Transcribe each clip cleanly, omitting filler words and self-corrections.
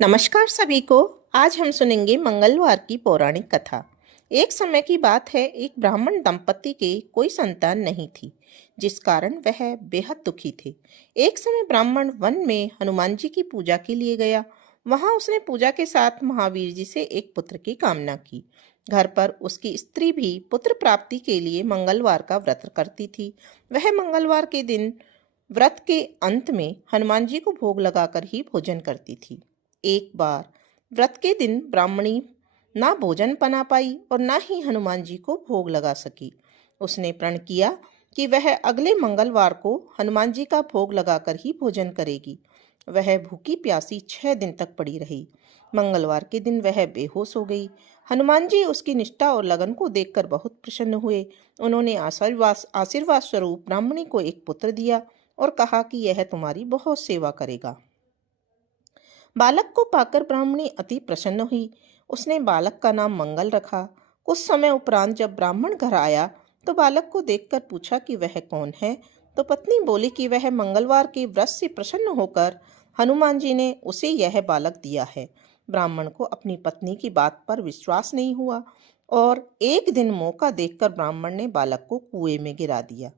नमस्कार सभी को। आज हम सुनेंगे मंगलवार की पौराणिक कथा। एक समय की बात है, एक ब्राह्मण दंपति के कोई संतान नहीं थी, जिस कारण वह बेहद दुखी थे। एक समय ब्राह्मण वन में हनुमान जी की पूजा के लिए गया। वहां उसने पूजा के साथ महावीर जी से एक पुत्र की कामना की। घर पर उसकी स्त्री भी पुत्र प्राप्ति के लिए मंगलवार का व्रत करती थी। वह मंगलवार के दिन व्रत के अंत में हनुमान जी को भोग लगाकर ही भोजन करती थी। एक बार व्रत के दिन ब्राह्मणी ना भोजन बना पाई और ना ही हनुमान जी को भोग लगा सकी। उसने प्रण किया कि वह अगले मंगलवार को हनुमान जी का भोग लगाकर ही भोजन करेगी। वह भूखी प्यासी 6 दिन तक पड़ी रही। मंगलवार के दिन वह बेहोश हो गई। हनुमान जी उसकी निष्ठा और लगन को देखकर बहुत प्रसन्न हुए। उन्होंने आशीर्वाद आशीर्वाद स्वरूप ब्राह्मणी को एक पुत्र दिया और कहा कि यह तुम्हारी बहुत सेवा करेगा। बालक को पाकर ब्राह्मणी अति प्रसन्न हुई। उसने बालक का नाम मंगल रखा। कुछ समय उपरांत जब ब्राह्मण घर आया तो बालक को देखकर पूछा कि वह कौन है। तो पत्नी बोली कि वह मंगलवार के व्रत से प्रसन्न होकर हनुमान जी ने उसे यह बालक दिया है। ब्राह्मण को अपनी पत्नी की बात पर विश्वास नहीं हुआ और एक दिन मौका देखकर ब्राह्मण ने बालक को कुएं में गिरा दिया।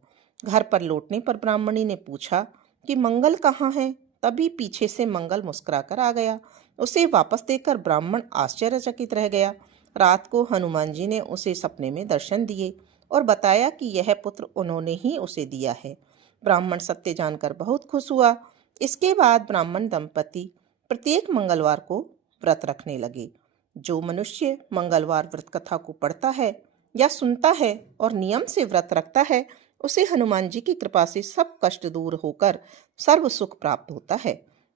घर पर लौटने पर ब्राह्मणी ने पूछा कि मंगल कहाँ है। तभी पीछे से मंगल मुस्कुराकर आ गया। उसे वापस देखकर ब्राह्मण आश्चर्यचकित रह गया। रात को हनुमान जी ने उसे सपने में दर्शन दिए और बताया कि यह पुत्र उन्होंने ही उसे दिया है। ब्राह्मण सत्य जानकर बहुत खुश हुआ। इसके बाद ब्राह्मण दंपति प्रत्येक मंगलवार को व्रत रखने लगे। जो मनुष्य मंगलवार व्रत कथा को पढ़ता है या सुनता है और नियम से व्रत रखता है, उसे हनुमान जी की कृपा से सब कष्ट दूर होकर सर्व सुख प्राप्त होता है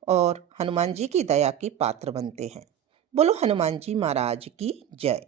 और हनुमान जी की दया के पात्र बनते हैं। बोलो हनुमान जी महाराज की जय।